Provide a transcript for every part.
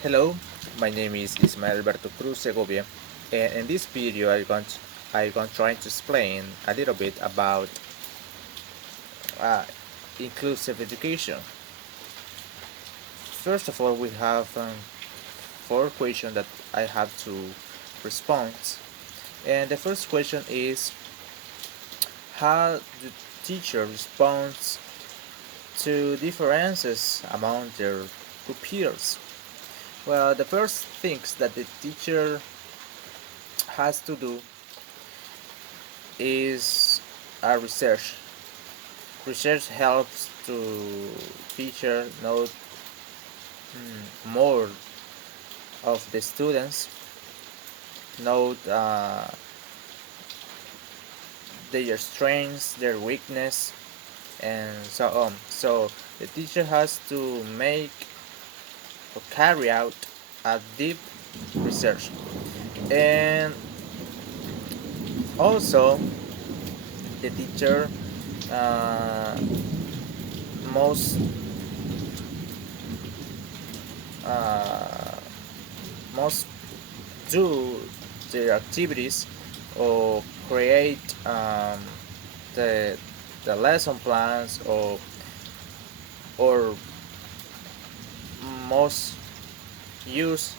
Hello, my name is Ismael Alberto Cruz Segovia, and in this video I'm going to try to explain a little bit about uh, inclusive education. First of all, we have four questions that I have to respond, and the first question is how the teacher responds to differences among their peers. Well, the first things that the teacher has to do is a research. Research helps to teacher know more of the students, know their strengths, their weakness, and so on. So the teacher has to make or carry out a deep research, and also the teacher uh, most uh, most do their activities or create the the lesson plans or most use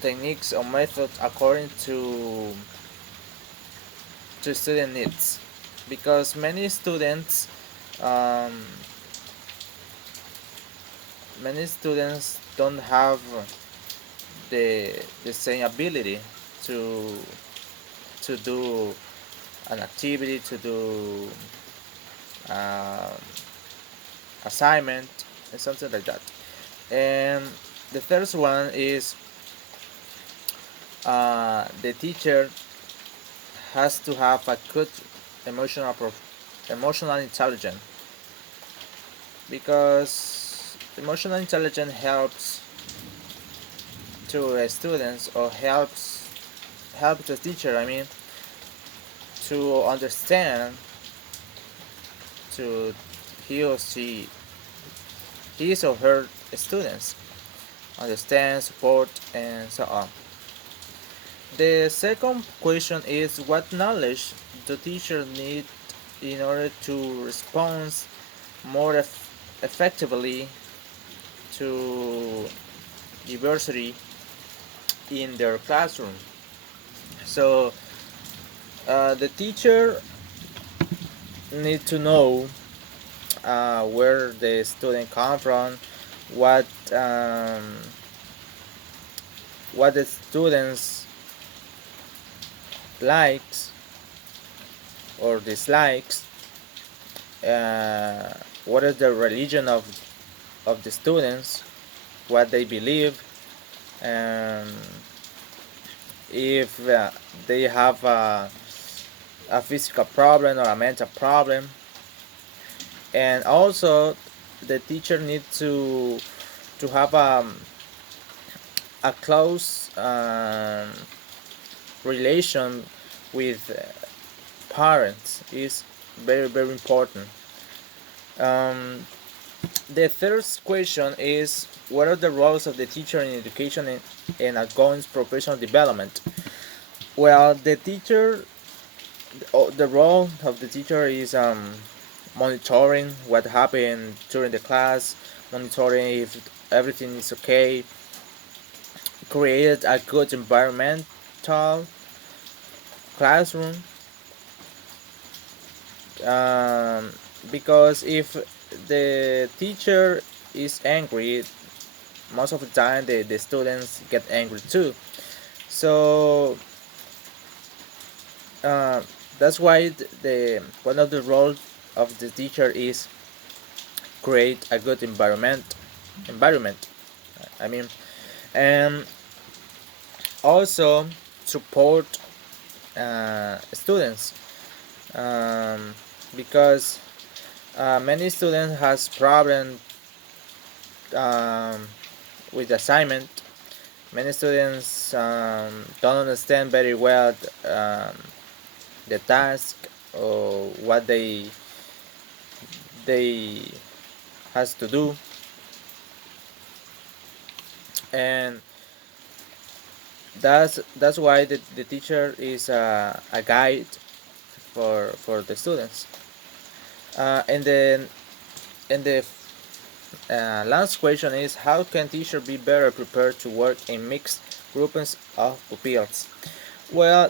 techniques or methods according to student needs, because um, many students don't have the same ability to to do an activity, to do um, assignment and something like that. And the third one is the teacher has to have a good emotional emotional intelligence, because emotional intelligence helps to students or help the teacher, I mean, to understand, to he or she his or her students understand, support, and so on. The second question is what knowledge the teacher need in order to respond more effectively to diversity in their classroom. So the teacher need to know where the student come from, what um, what the students likes or dislikes, what is the religion of the students, what they believe, um, if they have a physical problem or a mental problem. And also the teacher needs to have a close relation with parents is very important. um, the third question is what are the roles of the teacher in education and ongoing professional development. Well, the role of the teacher is monitoring what happened during the class, monitoring if everything is okay, create a good environmental classroom, um, because if the teacher is angry, most of the time the students get angry too. So uh, that's why the one of the roles of the teacher is create a good environment, I mean, and also support students, um, because many students has problem um, with assignment. Many students don't understand very well the task or what they has to do. and that's why the teacher is a guide for the students. And then and the last question is, how can teacher be better prepared to work in mixed groups of pupils? Well,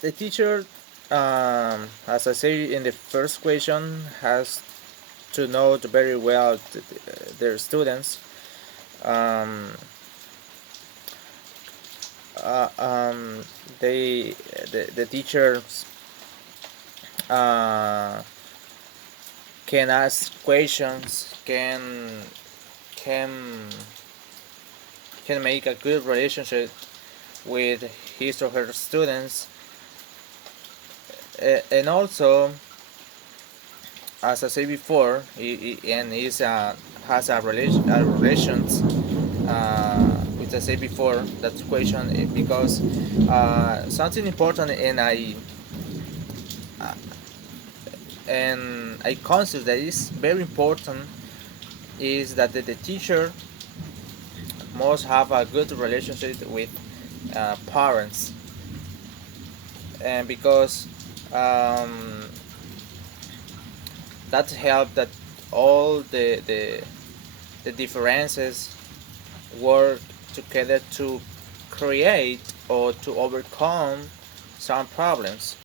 the teacher, as I say in the first question, has to know very well their students. Um, uh, um, the teachers uh, can ask questions, can can make a good relationship with his or her students, and also, as I said before, and is has a relations which I said before that question, because something important, uh, and I consider that is very important, is that the teacher must have a good relationship with parents, and because um, that help that all the differences work together to create or to overcome some problems.